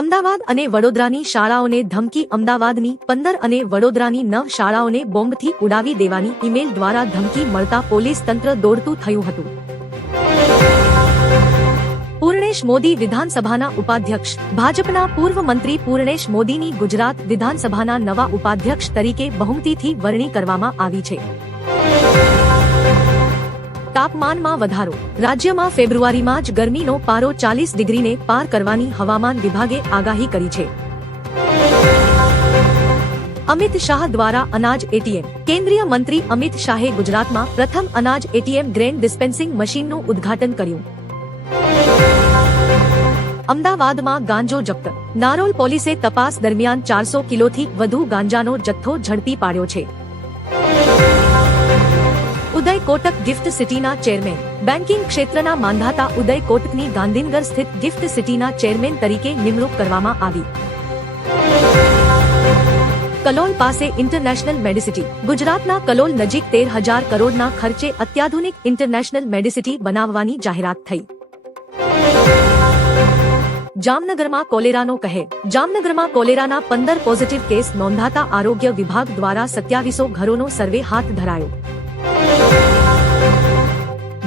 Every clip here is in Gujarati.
અમદાવાદ અને વડોદરાની શાળાઓને ધમકી. અમદાવાદની 15 અને વડોદરાની 9 શાળાઓને બોમ્બથી ઉડાવી દેવાની ઈમેલ દ્વારા ધમકી મળતા પોલીસ તંત્ર દોડતું થયું હતું. પૂર્ણેશ મોદી વિધાનસભાના ઉપાધ્યક્ષ. ભાજપના પૂર્વ મંત્રી પૂર્ણેશ મોદીની ગુજરાત વિધાનસભાના નવા ઉપાધ્યક્ષ તરીકે બહુમતીથી વરણી કરવામાં આવી છે. તાપમાનમાં વધારો. રાજ્યમાં ફેબ્રુઆરીમાં જ ગરમીનો પારો 40 ડિગ્રીને પાર કરવાની હવામાન વિભાગે આગાહી કરી છે. અમિત શાહ દ્વારા અનાજ એટીએમ. કેન્દ્રીય મંત્રી અમિત શાહે ગુજરાતમાં પ્રથમ અનાજ એટીએમ ગ્રેન ડિસ્પેન્સિંગ મશીનનું ઉદ્ઘાટન કર્યું. અમદાવાદમાં ગાંજો જપ્ત. નારોલ પોલીસે તપાસ દરમિયાન 400 કિલોથી વધુ ગાંજાનો જથ્થો ઝડપી પાડ્યો છે. ઉદય કોટક ગિફ્ટ સિટીના ચેરમેન. બેન્કિંગ ક્ષેત્રના માંધાતા ઉદય કોટકની ગાંધીનગર સ્થિત ગિફ્ટ સિટીના ચેરમેન તરીકે નિમણૂક કરવામાં આવી. કલોલ પાસે ઇન્ટરનેશનલ મેડિસિટી. ગુજરાતના કલોલ નજીક 13,000 કરોડના ખર્ચે અત્યાધુનિક ઇન્ટરનેશનલ મેડિસિટી બનાવવાની જાહેરાત થઈ. જામનગરમાં કોલેરાનો કહેર. જામનગરમાં કોલેરાના 15 પોઝિટિવ કેસ નોંધાતા આરોગ્ય વિભાગ દ્વારા 2700 ઘરોનો સર્વે હાથ ધરાયો.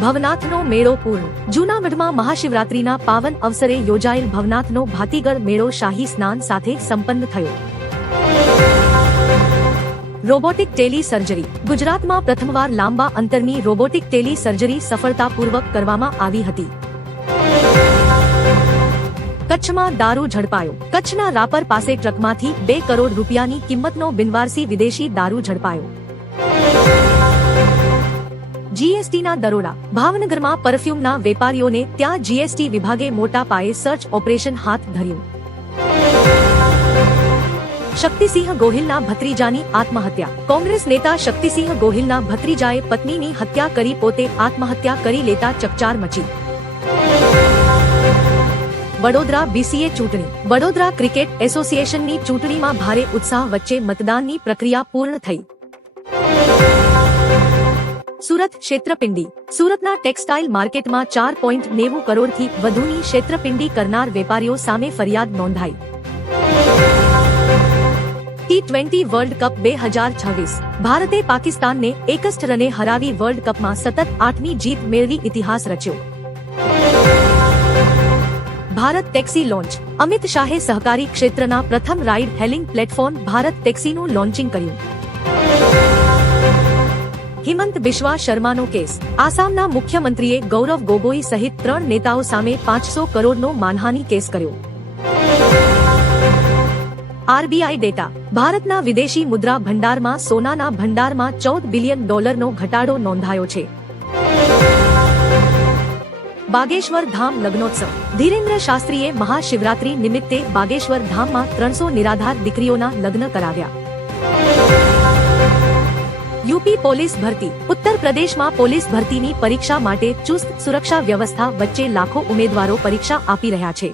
ભવનાથનો મેળો પૂર્ણ. જૂનાગઢમાં મહાશિવરાત્રીના પાવન અવસરે યોજાયેલ ભવનાથનો ભાતીગળ મેળો શાહી સ્નાન સાથે સંપન્ન થયો. Robotic Tally surgery. ગુજરાતમાં પ્રથમવાર લાંબા અંતરની રોબોટિક ટેલી સર્જરી સફળતાપૂર્વક કરવામાં આવી હતી. કચ્છમાં દારૂ ઝડપાયો. કચ્છના રાપર પાસે ટ્રકમાંથી 2 કરોડ રૂપિયાની કિંમતનો બિનવારસી વિદેશી દારૂ ઝડપાયો. જીએસટીના દરોડા. ભાવનગરમાં પરફ્યુમના વેપારીઓને ત્યાં જીએસટી વિભાગે મોટા પાયે સર્ચ ઓપરેશન હાથ ધર્યું. શક્તિસિંહ ગોહિલના ભત્રીજાની આત્મહત્યા. કોંગ્રેસ નેતા શક્તિસિંહ ગોહિલના ભત્રીજાએ પત્નીની હત્યા કરી પોતે આત્મહત્યા કરી લેતા ચકચાર મચી. વડોદરા બીસીએ ચૂંટણી. વડોદરા ક્રિકેટ એસોસિએશનની ચૂંટણીમાં ભારે ઉત્સાહ વચ્ચે મતદાનની પ્રક્રિયા પૂર્ણ થઈ. સુરત છેતરપિંડી. સુરતના ટેક્સટાઇલ માર્કેટમાં 4.90 કરોડથી વધુની છેતરપિંડી કરનાર વેપારીઓ સામે ફરિયાદ નોંધાઈ. T20 world cup 2026. ભારતે પાકિસ્તાનને 61 રને હરાવી વર્લ્ડ કપમાં સતત 8મી જીત મેળવી ઇતિહાસ રચ્યો. Bharat taxi launch. અમિત શાહે સહકારી ક્ષેત્રના પ્રથમ રાઇડ હેલિંગ પ્લેટફોર્મ ભારત ટેક્સીનું લોન્ચિંગ કર્યું. હિમંત બિશ્વા શર્માનો કેસ. આસામના મુખ્યમંત્રીએ ગૌરવ ગોગોઈ સહિત 3 નેતાઓ સામે 500 કરોડનો માનહાનિ કેસ કર્યો. RBI data. ભારતના વિદેશી મુદ્રા ભંડારમાં સોનાના ભંડારમાં $14 બિલિયન ઘટાડો નોંધાયો છે. બાગેશ્વર ધામ લગ્નોત્સવ. ધીરેન્દ્ર શાસ્ત્રીએ મહાશિવરાત્રી નિમિત્તે બાગેશ્વર ધામમાં 300 નિરાધાર દીકરીઓના લગ્ન કરાવ્યા. યુપી પોલીસ ભરતી. ઉત્તર પ્રદેશમાં પોલીસ ભરતીની પરીક્ષા માટે ચુસ્ત સુરક્ષા વ્યવસ્થા વચ્ચે લાખો ઉમેદવારો પરીક્ષા આપી રહ્યા છે.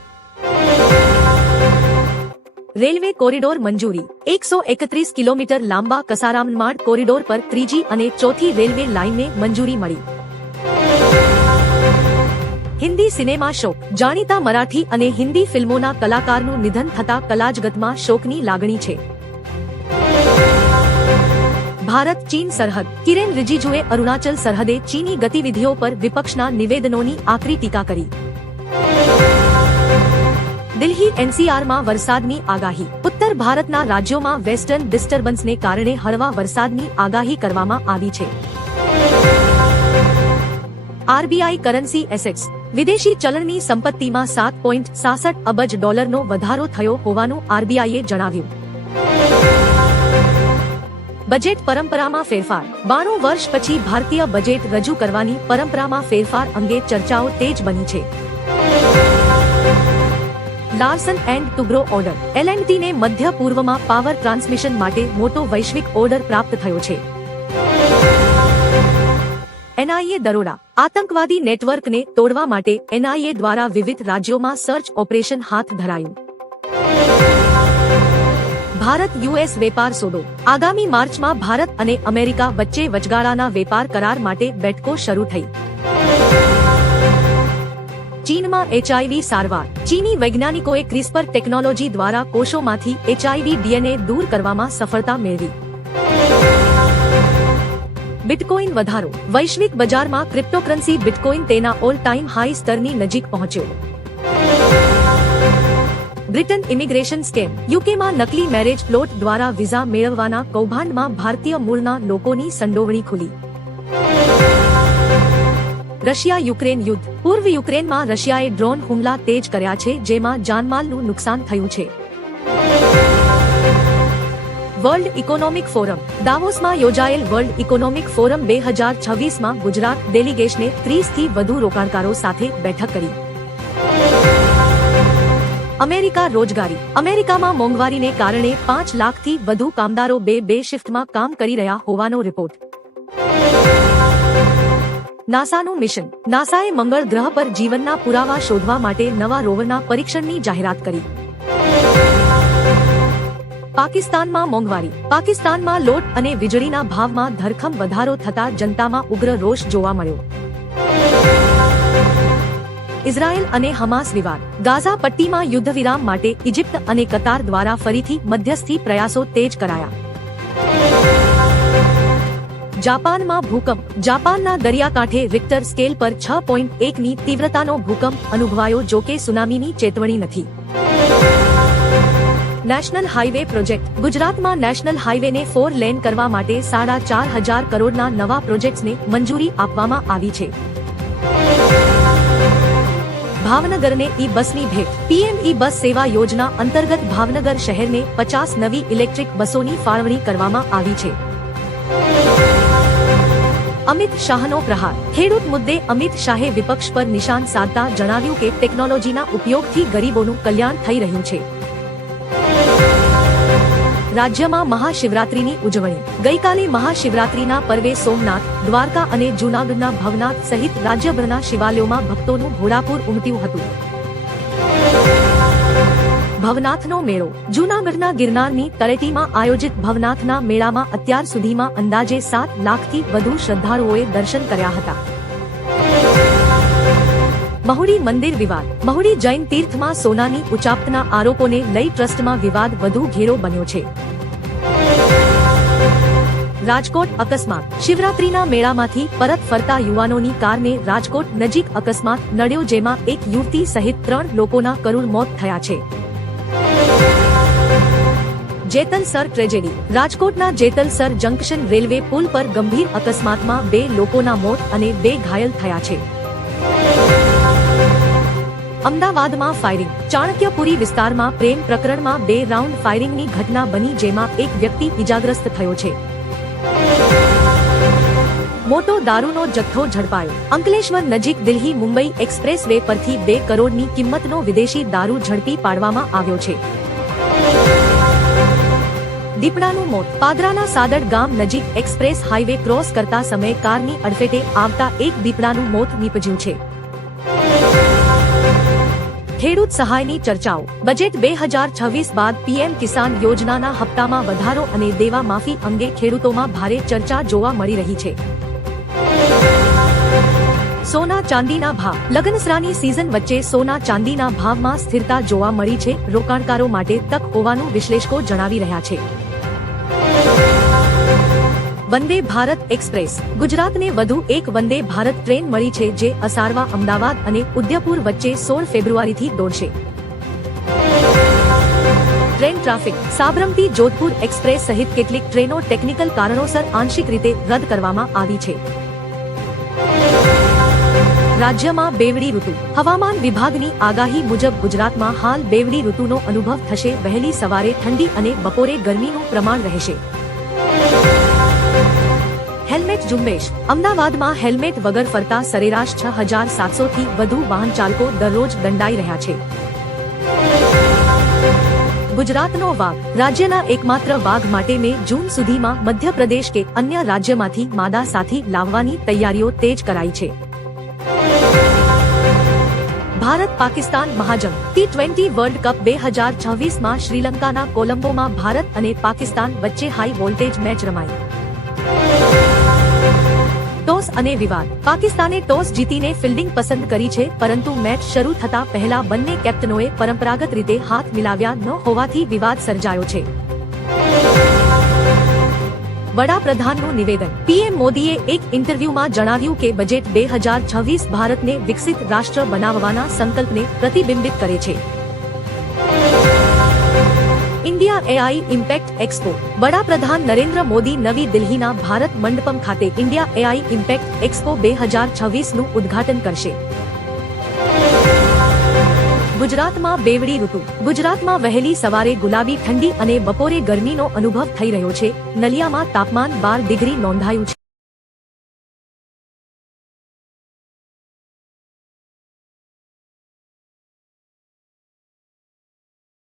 રેલવે કોરિડોર મંજૂરી. 131 કિલોમીટર લાંબા કસારામમાડ કોરિડોર પર 3જી અને 4થી રેલવે લાઇનને મંજૂરી મળી. હિન્દી સિનેમા શોક. જાણીતા મરાઠી અને હિન્દી ફિલ્મોના કલાકારનું નિધન થતા કલાજગતમાં શોકની લાગણી છે. ભારત ચીન સરહદ. કિરેન રિજિજુએ અરુણાચલ સરહદે ચીની ગતિવિધિઓ પર વિપક્ષના નિવેદનોની આકરી ટીકા કરી. દિલ્હી એનસીઆરમાં વરસાદની આગાહી. ઉત્તર ભારતના રાજ્યોમાં વેસ્ટર્ન ડિસ્ટર્બન્સને કારણે હળવા વરસાદની આગાહી કરવામાં આવી છે. RBI currency assets. વિદેશી ચલણની સંપત્તિમાં $7.66 અબજ વધારો થયો હોવાનું આરબીઆઈએ જણાવ્યું. બજેટ પરંપરામાં ફેરફાર. 92 વર્ષ પછી ભારતીય બજેટ રજૂ કરવાની પરંપરામાં ફેરફાર અંગે ચર્ચાઓ તેજ બની છે. Larsen and Toubro order. એલએન્ડટીને મધ્ય પૂર્વમાં પાવર ટ્રાન્સમિશન માટે મોટો વૈશ્વિક ઓર્ડર પ્રાપ્ત થયો છે. એનઆઈએ દરોડા. આતંકવાદી નેટવર્કને તોડવા માટે એનઆઈએ દ્વારા વિવિધ રાજ્યોમાં સર્ચ ઓપરેશન હાથ ધરાયું. ભારત યુએસ વેપાર સોદો. આગામી માર્ચમાં ભારત અને અમેરિકા વચ્ચે વચગાળાના વેપાર કરાર માટે બેઠકો શરૂ થઈ. ચીનમાં HIV સારવાર. ચીની વૈજ્ઞાનિકોએ ક્રિસ્પર ટેકનોલોજી દ્વારા કોષોમાંથી HIV DNA દૂર કરવામાં સફળતા મેળવી. બિટકોઇન વધારો. વૈશ્વિક બજારમાં ક્રિપ્ટોકરન્સી બિટકોઇન તેના ઓલ ટાઈમ હાઈ સ્તરની નજીક પહોંચ્યો. Britain immigration scam. યુકેમાં નકલી મેરેજ પ્લોટ દ્વારા વિઝા મેળવવાના કૌભાંડમાં ભારતીય મૂળના લોકોની સંડોવણી ખુલી. રશિયા યુક્રેન યુદ્ધ. પૂર્વ યુક્રેનમાં રશિયાએ ડ્રોન હુમલા તેજ કર્યા છે, જેમાં જાનમાલનું નુકસાન થયું છે. World economic forum. દાવોસમાં યોજાયેલ વર્લ્ડ ઇકોનોમિક ફોરમ 2026માં ગુજરાત ડેલિગેશને 30થી વધુ રોકાણકારો સાથે બેઠક કરી. અમેરિકા રોજગારી. અમેરિકામાં મોંઘવારીને કારણે 5 લાખથી વધુ કામદારો બે શિફ્ટમાં કામ કરી રહ્યા હોવાનો રિપોર્ટ. નાસાનું મિશન. નાસાએ મંગળ ગ્રહ પર જીવનના પુરાવા શોધવા માટે નવા રોવરના પરીક્ષણની જાહેરાત કરી. પાકિસ્તાનમાં મોંઘવારી. પાકિસ્તાનમાં લોટ અને વીજળીના ભાવમાં ધરખમ વધારો થતા જનતામાં ઉગ્ર રોષ જોવા મળ્યો. ઇઝરાયેલ અને હમાસ વિવાદ. ગાઝા પટ્ટીમાં યુદ્ધ વિરામ માટે ઇજિપ્ત અને કતાર દ્વારા ફરીથી મધ્યસ્થી પ્રયાસો તેજ કરાયા. જાપાનમાં ભૂકંપ. જાપાનના દરિયાકાંઠે રિક્ટર સ્કેલ પર 6.1ની તીવ્રતાનો ભૂકંપ અનુભવાયો, જોકે સુનામીની ચેતવણી નથી. National highway project. ગુજરાતમાં નેશનલ હાઈવેને 4 લેન કરવા માટે 4,500 કરોડના નવા પ્રોજેક્ટ્સને મંજૂરી આપવામાં આવી છે. ભાવનગરને ઈ બસની ભેટ. પીએમ ઈ બસ સેવા યોજના અંતર્ગત ભાવનગર શહેરને 50 નવી ઇલેક્ટ્રિક બસોની ફાળવણી કરવામાં આવી છે. અમિત શાહનો પ્રહાર. ખેડૂત મુદ્દે અમિત શાહે વિપક્ષ પર નિશાન સાધતા જણાવ્યું કે ટેકનોલોજીના ઉપયોગથી ગરીબોનું કલ્યાણ થઈ રહ્યું છે. રાજ્યમાં મહાશિવરાત્રીની ઉજવણી. ગઈકાલે મહાશિવરાત્રીના પર્વે સોમનાથ, દ્વારકા અને જૂનાગઢના ભવનાથ સહિત રાજ્યભરના શિવાલયોમાં ભક્તોનું ઘોડાપૂર ઉમટ્યું હતું. ભવનાથનો મેળો. જૂનાગઢના ગિરનારની તળેટીમાં આયોજિત ભવનાથના મેળામાં અત્યાર સુધીમાં અંદાજે 7 લાખથી વધુ શ્રદ્ધાળુઓએ દર્શન કર્યા હતા. મહુડી મંદિર વિવાદ. મહુડી જૈન તીર્થમાં સોનાની ઉચાપતના આરોપોને લઈ ટ્રસ્ટમાં વિવાદ વધુ ઘેરો બન્યો છે. રાજકોટ અકસ્માત. શિવરાત્રીના મેળામાંથી પરત ફરતા યુવાનોની કારને રાજકોટ નજીક અકસ્માત નડ્યો, જેમાં એક યુવતી સહિત 3 લોકોના કરુણ મોત થયા છે. જેતલસર ટ્રેજેડી. રાજકોટના જેતલસર જંકશન રેલવે પુલ પર ગંભીર અકસ્માતમાં 2 લોકોના મોત અને 2 ઘાયલ થયા છે. અમદાવાદમાં ફાયરિંગ. ચાણક્યપુરી વિસ્તારમાં પ્રેમ પ્રકરણમાં 2 રાઉન્ડ ફાયરિંગની ઘટના બની, જેમાં એક વ્યક્તિ ઇજાગ્રસ્ત થયો છે. મોટો દારૂનો જથ્થો ઝડપાયો. અંકલેશ્વર નજીક દિલ્હી મુંબઈ એક્સપ્રેસ વે પરથી 2 કરોડની કિંમતનો વિદેશી દારૂ ઝડપી પાડવામાં આવ્યો છે. દીપડાનું મોત. પાદરાના સાદડ ગામ નજીક એક્સપ્રેસ હાઈવે ક્રોસ કરતા સમયે કારની અડફેટે આવતા એક દીપડાનું મોત નીપજ્યું છે. ખેડૂત સહાયની ચર્ચાઓ. બજેટ 2026 બાદ પીએમ કિસાન યોજનાના હપ્તામાં વધારો અને દેવા માફી અંગે ખેડૂતોમાં ભારે ચર્ચા જોવા મળી રહી છે. સોના ચાંદીના ભાવ. લગ્નસરાની સિઝન વચ્ચે સોના ચાંદીના ભાવમાં સ્થિરતા જોવા મળી છે. રોકાણકારો માટે તક હોવાનું વિશ્લેષકો જણાવી રહ્યા છે. વંદે ભારત એક્સપ્રેસ. ગુજરાતને વધુ એક વંદે ભારત ટ્રેન મળી છે, જે અસારવા, અમદાવાદ અને ઉદયપુર વચ્ચે 16 ફેબ્રુઆરીથી દોડશે. Train traffic. Sabarmati Jodhpur express સહિત કેટલીક ટ્રેનો ટેકનિકલ કારણોસર આંશિક રીતે રદ કરવામાં આવી છે. રાજ્યમાં બેવડી ઋતુ. હવામાન વિભાગની આગાહી મુજબ ગુજરાતમાં હાલ બેવડી ઋતુનો અનુભવ થશે. વહેલી સવારે ઠંડી અને બપોરે ગરમીનું પ્રમાણ રહેશે. હેલ્મેટ ઝુંબેશ. અમદાવાદમાં હેલ્મેટ વગર ફરતા સરેરાશ 6,700થી વધુ વાહન ચાલકો દરરોજ દંડાઈ રહ્યા છે. ગુજરાતનો વાઘ. રાજ્યના એકમાત્ર વાઘ માટે મે જૂન સુધીમાં મધ્યપ્રદેશ કે અન્ય રાજ્યમાંથી માદા સાથી લાવવાની તૈયારીઓ તેજ કરાઈ છે. ભારત પાકિસ્તાન મહાજંગ. T20 વર્લ્ડ કપ 2026માં શ્રીલંકાના કોલંબોમાં ભારત અને પાકિસ્તાન વચ્ચે હાઈ વોલ્ટેજ મેચ રમાઈ. ટોસ અને વિવાદ. પાકિસ્તાને ટોસ જીતીને ફિલ્ડિંગ પસંદ કરી છે, પરંતુ મેચ શરૂ થતા પહેલા બંને કેપ્ટનોએ પરંપરાગત રીતે હાથ મિલાવ્યા ન હોવાથી વિવાદ સર્જાયો છે. વડાપ્રધાનનું નિવેદન. પીએમ મોદીએ એક ઇન્ટરવ્યુમાં જણાવ્યું કે બજેટ 2026 ભારતને વિકસિત રાષ્ટ્ર બનાવવાના સંકલ્પને પ્રતિબિંબિત કરે છે. India AI impact expo. વડાપ્રધાન નરેન્દ્ર મોદી નવી દિલ્હીના ભારત મંડપમ ખાતે ઇન્ડિયા એઆઈ ઇમ્પેક્ટ એક્સપો 2026નું ઉદ્ઘાટન કરશે. ગુજરાતમાં બેવડી ઋતુ. ગુજરાતમાં વહેલી સવારે ગુલાબી ઠંડી અને બપોરે ગરમીનો અનુભવ થઈ રહ્યો છે. નલિયામાં તાપમાન 12 ડિગ્રી નોંધાયું છે.